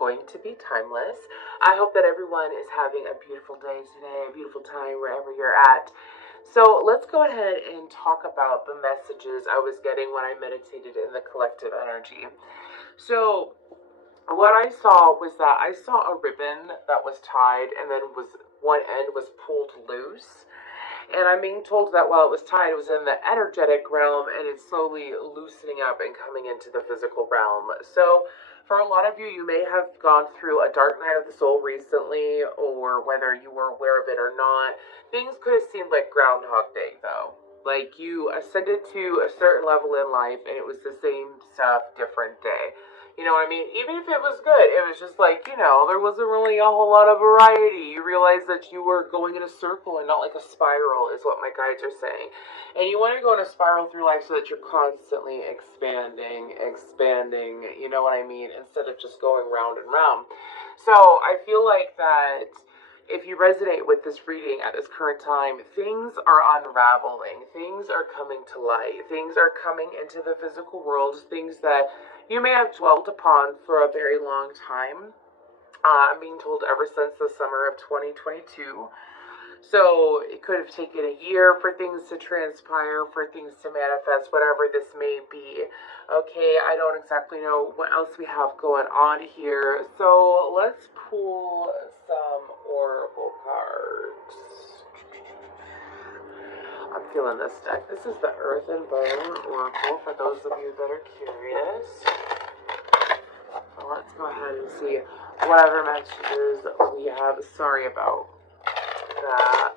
going to be timeless. I hope that everyone is having a beautiful day today, a beautiful time wherever you're at. So let's go ahead and talk about the messages I was getting when I meditated in the collective energy. So what I saw was that I saw a ribbon that was tied and then one end was pulled loose. And I'm being told that while it was tied, it was in the energetic realm and it's slowly loosening up and coming into the physical realm. So, for a lot of you, you may have gone through a dark night of the soul recently, or whether you were aware of it or not, things could have seemed like Groundhog Day, though. Like you ascended to a certain level in life and it was the same stuff, different day. You know what I mean? Even if it was good, it was just like, there wasn't really a whole lot of variety. You realize that you were going in a circle and not like a spiral, is what my guides are saying. And you want to go in a spiral through life so that you're constantly expanding, you know what I mean? Instead of just going round and round. So I feel like that if you resonate with this reading at this current time, things are unraveling. Things are coming to light. Things are coming into the physical world. Things that you may have dwelt upon for a very long time. I'm being told ever since the summer of 2022. So it could have taken a year for things to transpire, for things to manifest, whatever this may be. Okay, I don't exactly know what else we have going on here. So let's pull some oracle cards. I'm feeling this deck. This is the Earth and Bone Oracle for those of you that are curious. So let's go ahead and see whatever messages we have. Sorry about that.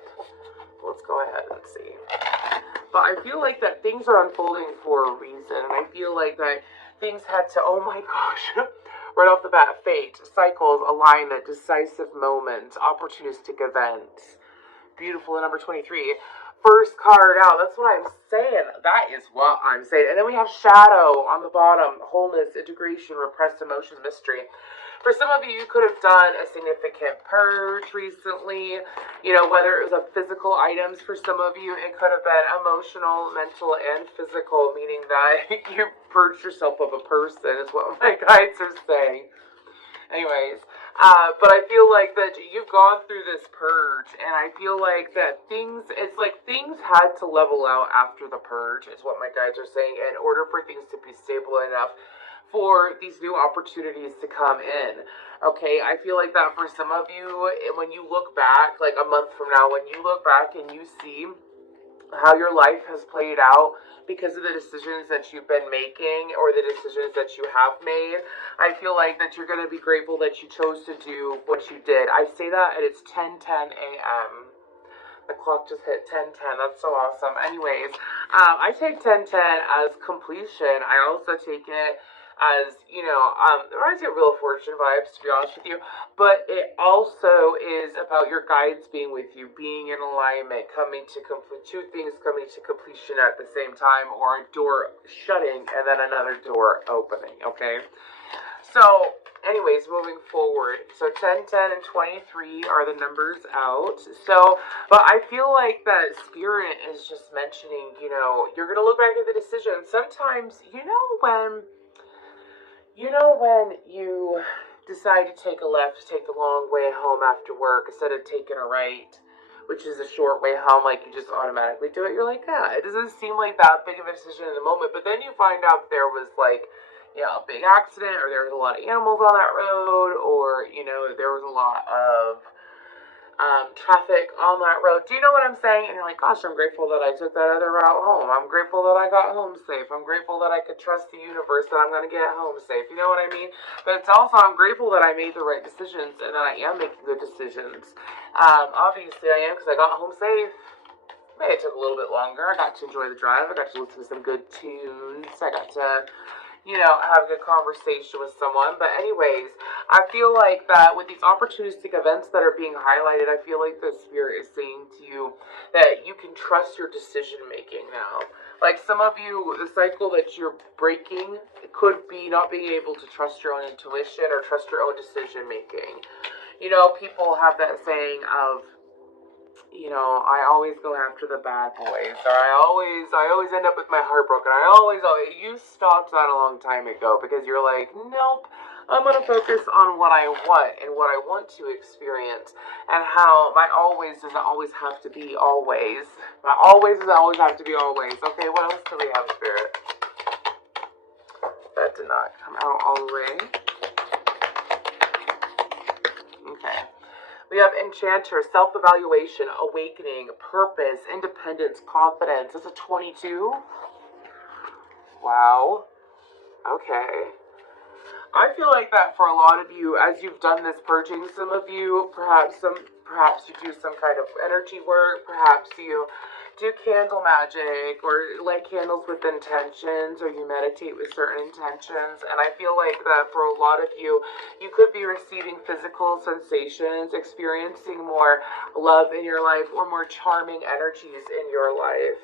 Let's go ahead and see. But I feel like that things are unfolding for a reason. And I feel like that things had to, oh my gosh, right off the bat, fate, cycles, alignment, decisive moments, opportunistic events. Beautiful. Number 23. First card out. That's what I'm saying. That is what I'm saying. And then we have shadow on the bottom. Wholeness, integration, repressed emotions, mystery. For some of you, you could have done a significant purge recently. Whether it was of physical items. For some of you, it could have been emotional, mental, and physical. Meaning that you purged yourself of a person is what my guides are saying. Anyways, but I feel like that you've gone through this purge, and I feel like that things had to level out after the purge, is what my guides are saying, in order for things to be stable enough for these new opportunities to come in. Okay, I feel like that for some of you, when you look back, like a month from now, when you look back and you see how your life has played out because of the decisions that you've been making or the decisions that you have made, I feel like that you're going to be grateful that you chose to do what you did. I say that and it's 10:10 a.m. The clock just hit 10:10. That's so awesome. Anyways, I take 10:10 as completion. I also take it as, it reminds me of Wheel of Fortune vibes, to be honest with you, but it also is about your guides being with you, being in alignment, two things coming to completion at the same time, or a door shutting and then another door opening, okay? So, anyways, moving forward, so 10, 10, and 23 are the numbers out. So, but I feel like that Spirit is just mentioning, you're going to look back at the decision. Sometimes, when you decide to take a left, take the long way home after work instead of taking a right, which is a short way home, like you just automatically do it. You're like, it doesn't seem like that big of a decision in the moment. But then you find out there was a big accident, or there was a lot of animals on that road, or, there was a lot of traffic on that road. Do you know what I'm saying? And you're like, gosh, I'm grateful that I took that other route home. I'm grateful that I got home safe. I'm grateful that I could trust the universe that I'm going to get home safe. You know what I mean? But it's also, I'm grateful that I made the right decisions and that I am making good decisions. Obviously I am, because I got home safe. Maybe it took a little bit longer. I got to enjoy the drive. I got to listen to some good tunes. I got to have a good conversation with someone. But anyways, I feel like that with these opportunistic events that are being highlighted, I feel like the Spirit is saying to you that you can trust your decision making now. Like some of you, the cycle that you're breaking could be not being able to trust your own intuition or trust your own decision making. People have that saying of, I always go after the bad boys, or I always end up with my heart broken. You stopped that a long time ago because you're like, nope, I'm going to focus on what I want and what I want to experience, and how my always doesn't always have to be always. My always doesn't always have to be always. Okay, what else do we have, Spirit? That did not come out all the way. Okay. We have Enchanter, self-evaluation, awakening, purpose, independence, confidence. This is 22. Wow. Okay. I feel like that for a lot of you, as you've done this purging, some of you, perhaps you do some kind of energy work, perhaps you do candle magic, or light candles with intentions, or you meditate with certain intentions. And I feel like that for a lot of you, you could be receiving physical sensations, experiencing more love in your life, or more charming energies in your life.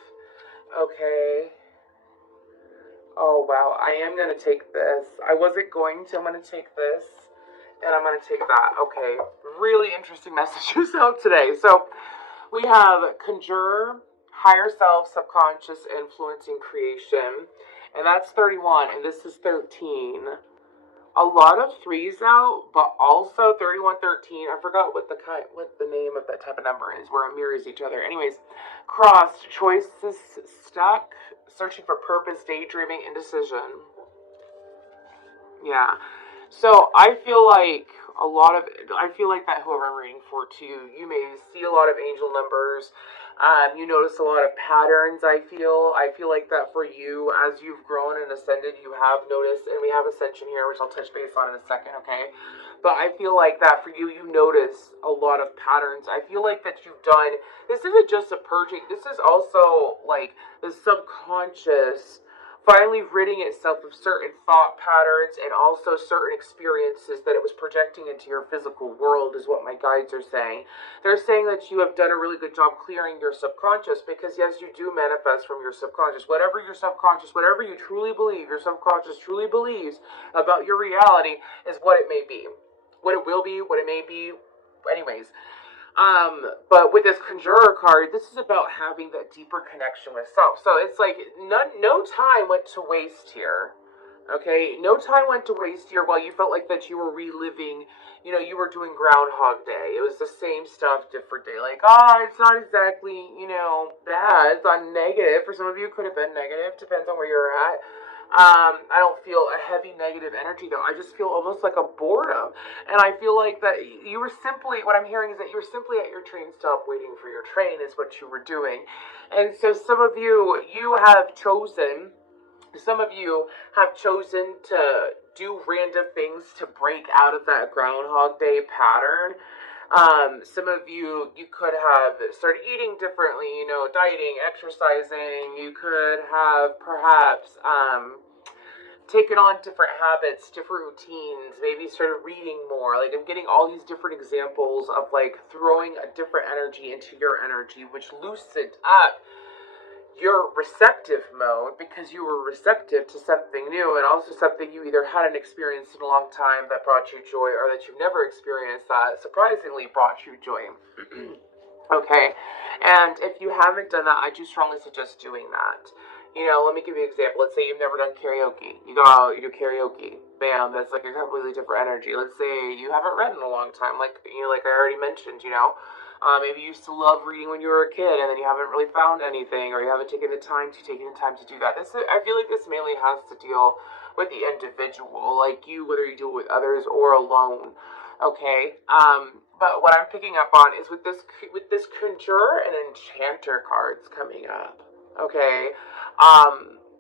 Okay. Oh, wow. I am going to take this. I wasn't going to. I'm going to take this. And I'm going to take that. Okay. Really interesting messages out today. So, we have Conjurer, Higher Self, Subconscious, Influencing Creation. And that's 31. And this is 13. A lot of threes out, but also 3113. I forgot what the name of that type of number is, where it mirrors each other. Anyways, crossed, choices stuck, searching for purpose, daydreaming, indecision. Yeah. So I feel like that whoever I'm reading for too, you may see a lot of angel numbers. You notice a lot of patterns. I feel like that for you, as you've grown and ascended, you have noticed, and we have ascension here, which I'll touch base on in a second, okay? But I feel like that for you, you notice a lot of patterns. I feel like that you've done, this isn't just a purging, this is also like the subconscious finally ridding itself of certain thought patterns and also certain experiences that it was projecting into your physical world, is what my guides are saying. They're saying that you have done a really good job clearing your subconscious, because yes, you do manifest from your subconscious. Whatever your subconscious, whatever you truly believe, your subconscious truly believes about your reality is what it may be. What it will be, what it may be. Anyways. But with this Conjurer card, this is about having that deeper connection with self. So it's like no time went to waste here. Okay, no time went to waste here while you felt like that you were reliving, you were doing Groundhog Day. It was the same stuff, different day. Like, it's not exactly, bad. It's not negative. For some of you, it could have been negative. Depends on where you're at. I don't feel a heavy negative energy though. I just feel almost like a boredom. And I feel like that you were simply, what I'm hearing is that you were simply at your train stop waiting for your train is what you were doing. And so some of you have chosen to do random things to break out of that Groundhog Day pattern. Some of you could have started eating differently, dieting, exercising. You could have perhaps taken on different habits, different routines, maybe started reading more. Like, I'm getting all these different examples of like throwing a different energy into your energy, which loosened up your receptive mode, because you were receptive to something new, and also something you either hadn't experienced in a long time that brought you joy, or that you've never experienced that surprisingly brought you joy. Okay, and if you haven't done that, I do strongly suggest doing that. Let me give you an example. Let's say you've never done karaoke. You go out, you do karaoke. Bam, that's like a completely different energy. Let's say you haven't read in a long time, like I already mentioned, maybe you used to love reading when you were a kid, and then you haven't really found anything, or you haven't taken the time to do that. I feel like this mainly has to deal with the individual, like you, whether you do it with others or alone. Okay. But what I'm picking up on is with this Conjurer and Enchanter cards coming up. Okay.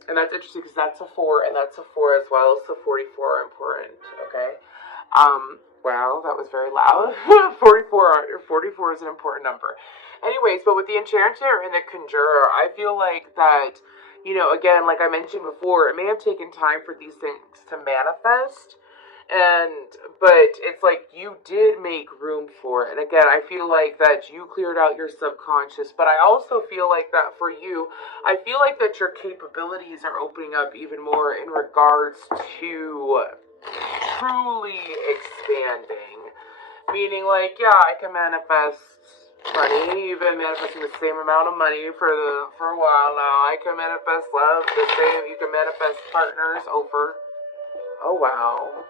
And that's interesting because that's a 4 and that's a 4 as well. So 44 are important. Okay. Wow, that was very loud. 44 is an important number. Anyways, but with the Enchanter and the Conjurer, I feel like that, again, like I mentioned before, it may have taken time for these things to manifest. But it's like you did make room for it. And again, I feel like that you cleared out your subconscious, but I also feel like that for you, I feel like that your capabilities are opening up even more in regards to truly expanding. Meaning like, yeah, I can manifest money. You've been manifesting the same amount of money for a while now. I can manifest love the same. You can manifest partners over. Oh, wow.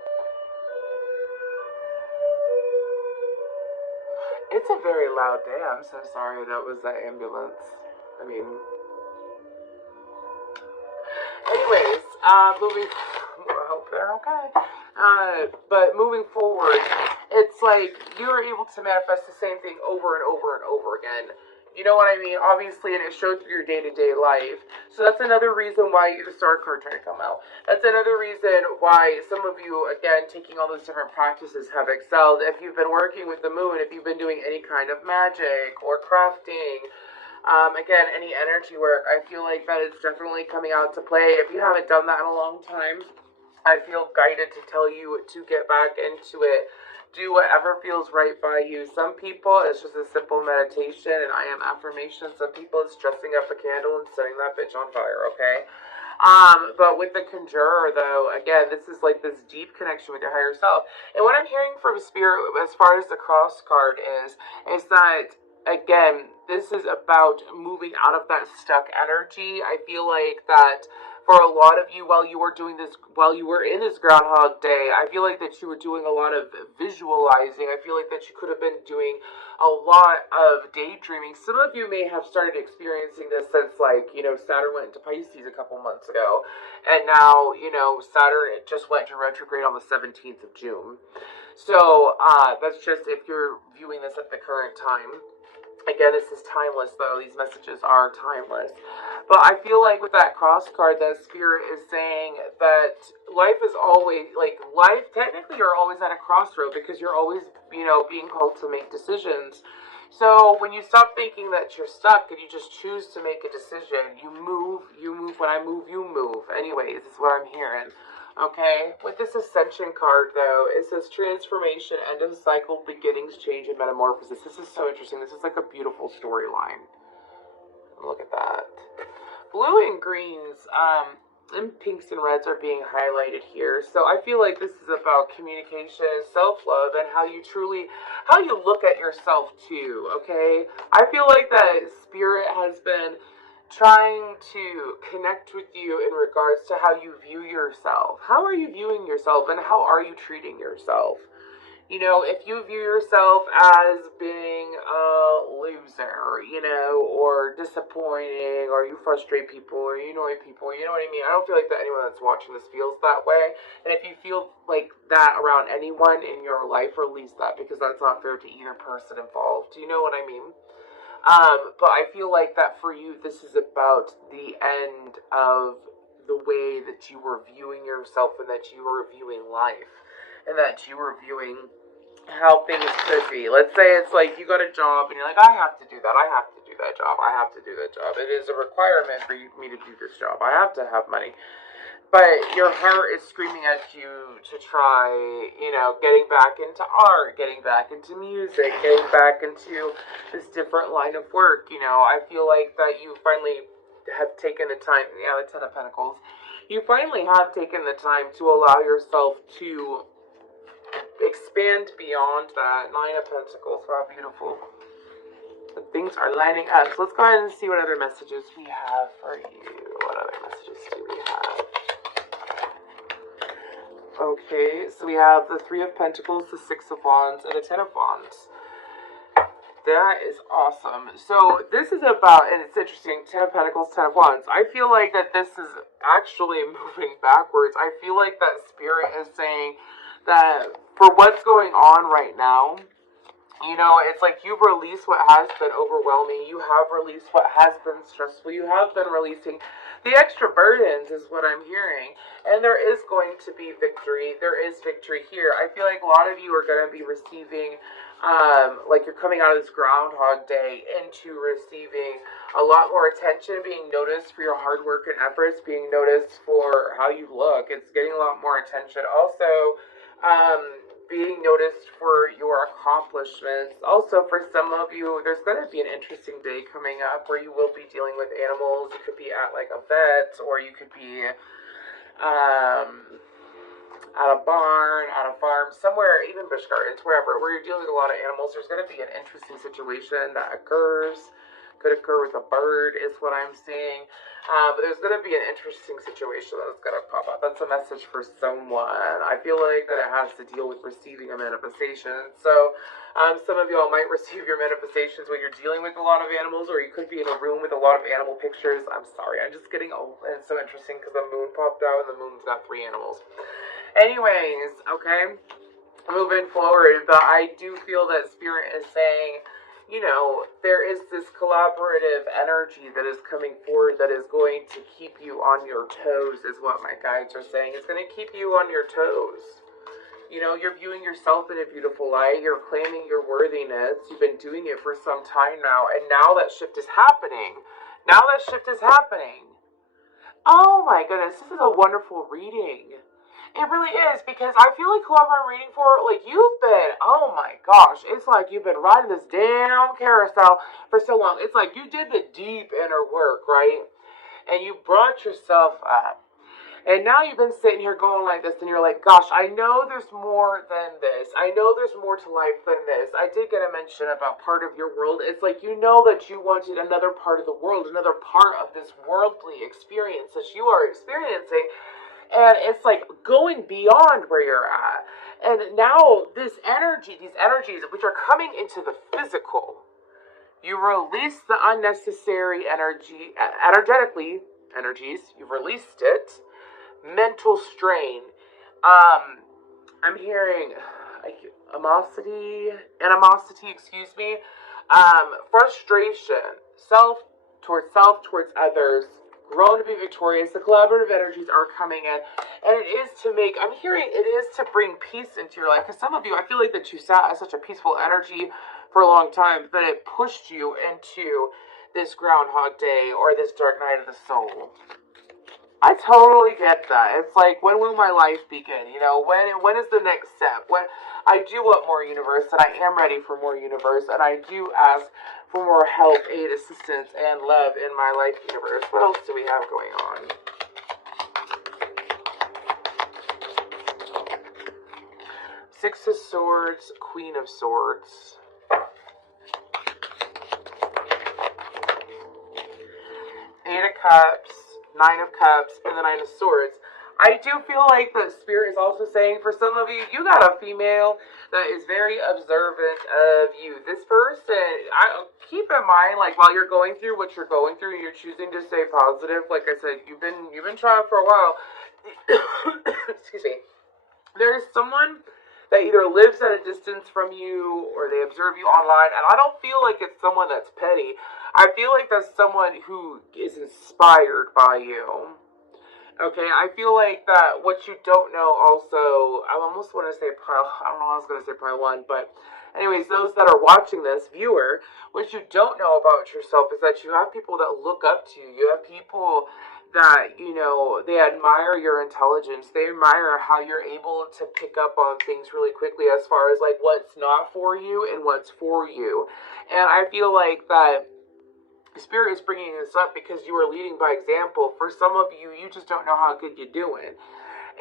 a very loud day. I'm so sorry. That was the ambulance. I mean, anyways, moving. I hope they're okay. But moving forward, it's like you're able to manifest the same thing over and over and over again. You know what I mean? Obviously, and it shows through your day-to-day life. So that's another reason why the star card trying to come out. That's another reason why some of you, again, taking all those different practices have excelled. If you've been working with the moon, if you've been doing any kind of magic or crafting, again, any energy work, I feel like that is definitely coming out to play. If you haven't done that in a long time, I feel guided to tell you to get back into it. Do whatever feels right by you. Some people, it's just a simple meditation and I am affirmation. Some people, it's dressing up a candle and setting that bitch on fire, okay? But with the conjurer, though, again, this is like this deep connection with your higher self. And what I'm hearing from Spirit, as far as the cross card is that, again, this is about moving out of that stuck energy. I feel like that for a lot of you, while you were in this Groundhog Day, I feel like that you were doing a lot of visualizing. I feel like that you could have been doing a lot of daydreaming. Some of you may have started experiencing this since, like, Saturn went into Pisces a couple months ago. And now, Saturn just went to retrograde on the 17th of June. So, that's just if you're viewing this at the current time. Again, this is timeless, though. These messages are timeless. But I feel like with that cross card, that Spirit is saying that life is always, technically you're always at a crossroad because you're always, being called to make decisions. So when you stop thinking that you're stuck and you just choose to make a decision, you move. When I move, you move. Anyways, is what I'm hearing. Okay, with this Ascension card, though, it says transformation, end of cycle, beginnings, change, and metamorphosis. This is so interesting. This is like a beautiful storyline. Look at that. Blue and greens, and pinks and reds are being highlighted here. So I feel like this is about communication, self-love, and how you look at yourself, too, okay? I feel like that Spirit has been trying to connect with you in regards to how you view yourself. How are you viewing yourself and how are you treating yourself? If you view yourself as being a loser, or disappointing, or you frustrate people, or you annoy people, you know what I mean? I don't feel like that anyone that's watching this feels that way. And if you feel like that around anyone in your life, release that, because that's not fair to either person involved. Do you know what I mean? But I feel like that for you, this is about the end of the way that you were viewing yourself and that you were viewing life and that you were viewing how things could be. Let's say it's like you got a job and you're like, I have to do that. I have to do that job. I have to do that job. It is a requirement for me to do this job. I have to have money. But your heart is screaming at you to try, getting back into art, getting back into music, getting back into this different line of work. I feel like that you finally have taken the time, the Ten of Pentacles, you finally have taken the time to allow yourself to expand beyond that. Nine of Pentacles, wow, beautiful. The things are lining up. So let's go ahead and see what other messages we have for you. What other messages do we have? Okay, so we have the Three of Pentacles, the Six of Wands, and the Ten of Wands. That is awesome. So this is about, and it's interesting, Ten of Pentacles, Ten of Wands. I feel like that this is actually moving backwards. I feel like that Spirit is saying that for what's going on right now, it's like you've released what has been overwhelming. You have released what has been stressful. You have been releasing the extra burdens is what I'm hearing. And there is going to be victory. There is victory here. I feel like a lot of you are going to be receiving, like you're coming out of this Groundhog Day into receiving a lot more attention, being noticed for your hard work and efforts, being noticed for how you look. It's getting a lot more attention. Also, being noticed for your accomplishments. Also, for some of you, there's going to be an interesting day coming up where you will be dealing with animals. You could be at like a vet, or you could be at a barn, at a farm, somewhere, even bush gardens, wherever, where you're dealing with a lot of animals. There's going to be an interesting situation that occurs Could occur with a bird is what I'm seeing. But there's going to be an interesting situation that's going to pop up. That's a message for someone. I feel like that it has to deal with receiving a manifestation. So some of y'all might receive your manifestations when you're dealing with a lot of animals, or you could be in a room with a lot of animal pictures. I'm sorry, I'm just getting old. And it's so interesting because the moon popped out and the moon's got 3 animals. Anyways, okay, moving forward, but I do feel that Spirit is saying, you know, there is this collaborative energy that is coming forward that is going to keep you on your toes, is what my guides are saying. It's going to keep you on your toes. You know, you're viewing yourself in a beautiful light. You're claiming your worthiness. You've been doing it for some time now, and now that shift is happening. Now that shift is happening. Oh my goodness, this is a wonderful reading. It really is, because I feel like whoever I'm reading for, like, you've been, oh my gosh, it's like you've been riding this damn carousel for so long. It's like you did the deep inner work, right? And you brought yourself up. And now you've been sitting here going like this, and you're like, gosh, I know there's more than this. I know there's more to life than this. I did get a mention about part of your world. It's like you know that you wanted another part of the world, another part of this worldly experience that you are experiencing. And it's like going beyond where you're at. And now this energy, these energies which are coming into the physical, you release the unnecessary energy, energies, you've released it. Mental strain. I'm hearing animosity, frustration, self towards others, grown to be victorious. The collaborative energies are coming in, and it is to make, I'm hearing it is to bring peace into your life. Because some of you, I feel like that you sat as such a peaceful energy for a long time, that it pushed you into this Groundhog Day or this dark night of the soul. I totally get that. It's like, when will my life begin? You know, when is the next step? When I do want more universe, and I am ready for more universe, and I do ask for more help, aid, assistance, and love in my life universe. What else do we have going on? Six of Swords, Queen of Swords. Eight of Cups, 9 of Cups, and the 9 of Swords. I do feel like the Spirit is also saying, for some of you, you got a female that is very observant of you. This person, keep in mind, like, while you're going through what you're going through, you're choosing to stay positive. Like I said, you've been trying for a while. Excuse me. There is someone that either lives at a distance from you or they observe you online, and I don't feel like it's someone that's petty. I feel like that's someone who is inspired by you. Okay, I feel like that what you don't know also, I almost want to say I don't know, I was going to say pile 1, but anyways, those that are watching this, viewer, what you don't know about yourself is that you have people that look up to you. You have people that, you know, they admire your intelligence. They admire how you're able to pick up on things really quickly as far as, like, what's not for you and what's for you. And I feel like that Spirit is bringing this up because you are leading by example. For some of you, you just don't know how good you're doing.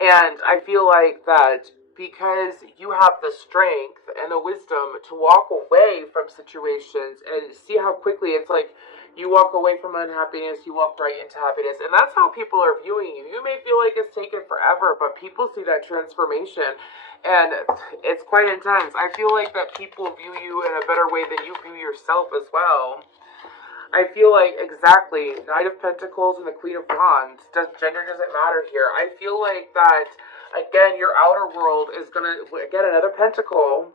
And I feel like that because you have the strength and the wisdom to walk away from situations and see how quickly it's like you walk away from unhappiness, you walk right into happiness. And that's how people are viewing you. You may feel like it's taken forever, but people see that transformation. And it's quite intense. I feel like that people view you in a better way than you view yourself as well. I feel like, exactly, Knight of Pentacles and the Queen of Wands, gender doesn't matter here. I feel like that, again, your outer world is going to, again, another pentacle,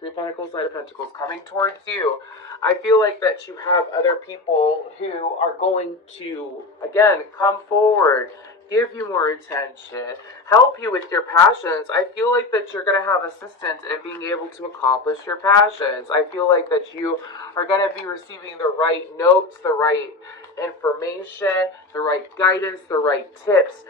3 of Pentacles, Knight of Pentacles, coming towards you. I feel like that you have other people who are going to, again, come forward, give you more attention, help you with your passions. I feel like that you're going to have assistance in being able to accomplish your passions. I feel like that you are going to be receiving the right notes, the right information, the right guidance, the right tips,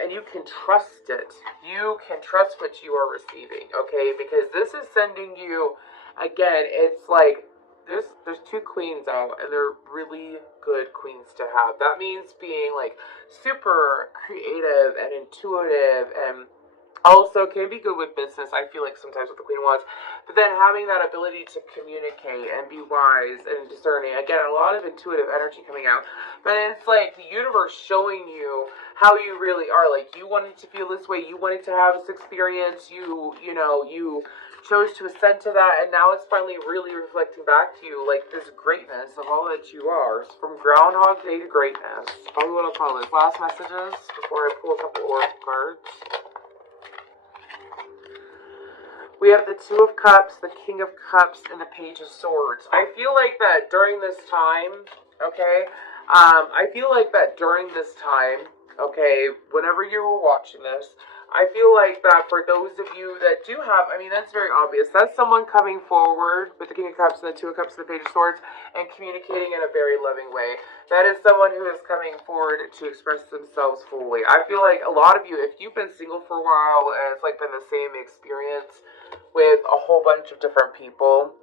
and you can trust it. You can trust what you are receiving, okay? Because this is sending you, again, it's like, there's 2 queens out, and they're really good queens to have. That means being, like, super creative and intuitive and Also can be good with business, I feel like sometimes with the Queen of Wands. But then having that ability to communicate and be wise and discerning. Again, a lot of intuitive energy coming out. But it's like the universe showing you how you really are. Like, you wanted to feel this way, you wanted to have this experience, you chose to ascend to that, and now it's finally really reflecting back to you, like, this greatness of all that you are. From Groundhog Day to greatness. Probably what I'll call this. Last messages before I pull a couple oracle cards. We have the Two of Cups, the King of Cups, and the Page of Swords. I feel like that during this time, okay, okay, whenever you were watching this, I feel like that for those of you that do have, I mean, that's very obvious. That's someone coming forward with the King of Cups and the Two of Cups and the Page of Swords and communicating in a very loving way. That is someone who is coming forward to express themselves fully. I feel like a lot of you, if you've been single for a while and it's like been the same experience with a whole bunch of different people,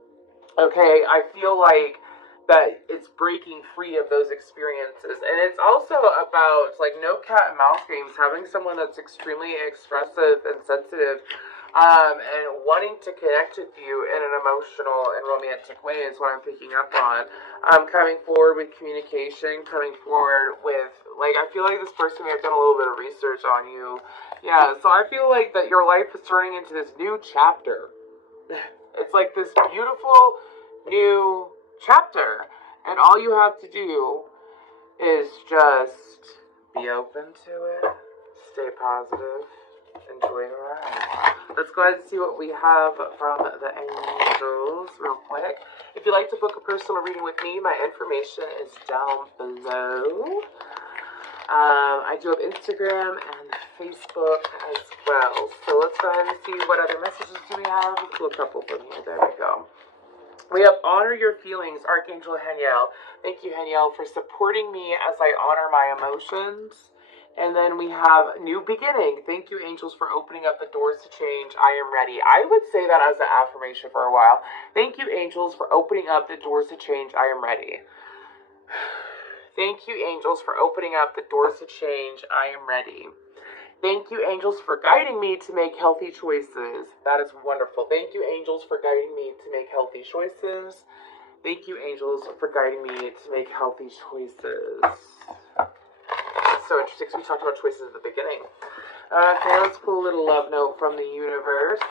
okay, I feel like that it's breaking free of those experiences. And it's also about, like, no cat and mouse games, having someone that's extremely expressive and sensitive, and wanting to connect with you in an emotional and romantic way is what I'm picking up on. Coming forward with communication, coming forward with, like, I feel like this person may have done a little bit of research on you. Yeah, so I feel like that your life is turning into this new chapter. It's like this beautiful new chapter, and all you have to do is just be open to it, stay positive, enjoy the ride. Let's go ahead and see what we have from the angels real quick. If you'd like to book a personal reading with me, my information is down below. I do have Instagram and Facebook as well. So let's go ahead and see what other messages do we have. Let's do a couple from here. There we go. We have Honor Your Feelings, Archangel Haniel. Thank you, Haniel, for supporting me as I honor my emotions. And then we have New Beginning. Thank you, angels, for opening up the doors to change. I am ready. I would say that as an affirmation for a while. Thank you, angels, for opening up the doors to change. I am ready. Thank you, angels, for opening up the doors to change. I am ready. Thank you, angels, for guiding me to make healthy choices. That is wonderful. Thank you, angels, for guiding me to make healthy choices. Thank you, angels, for guiding me to make healthy choices. It's so interesting because we talked about choices at the beginning. Okay, let's pull a little love note from the universe.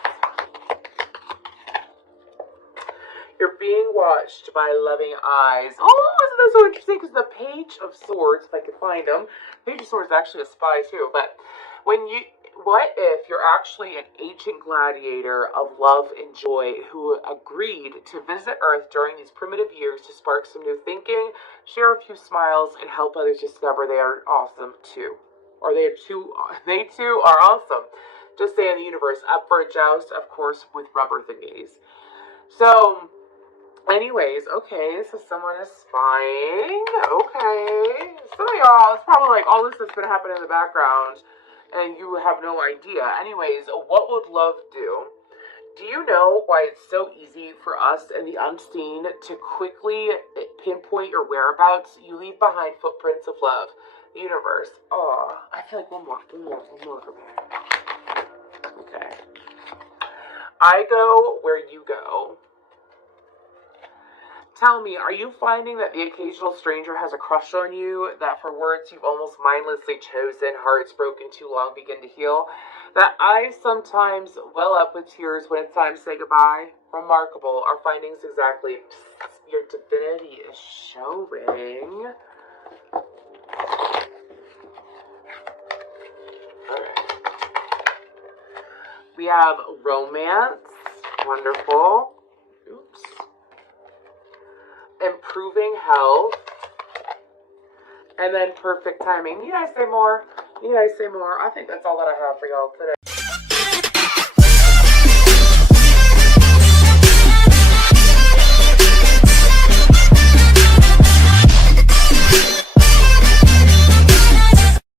You're being watched by loving eyes. Oh, isn't that so interesting? Because the Page of Swords, if I could find them, Page of Swords is actually a spy too, but what if you're actually an ancient gladiator of love and joy who agreed to visit Earth during these primitive years to spark some new thinking, share a few smiles, and help others discover they are awesome too. Or they too are awesome. Just saying, the universe, up for a joust, of course, with rubber thingies. So, anyways, okay, so someone is spying. Okay. Some of y'all, it's probably like all this that's been happening in the background, and you have no idea. Anyways, what would love do? Do you know why it's so easy for us in the unseen to quickly pinpoint your whereabouts? You leave behind footprints of love. The universe. Oh, I feel like one more from here. Okay. I go where you go. Tell me, are you finding that the occasional stranger has a crush on you, that for words you've almost mindlessly chosen, hearts broken too long begin to heal, that eyes sometimes well up with tears when it's time to say goodbye? Remarkable. Our findings exactly. Your divinity is showing. Alright. We have romance. Wonderful. Oops. Improving health, and then perfect timing. Need I say more? I think that's all that I have for y'all today.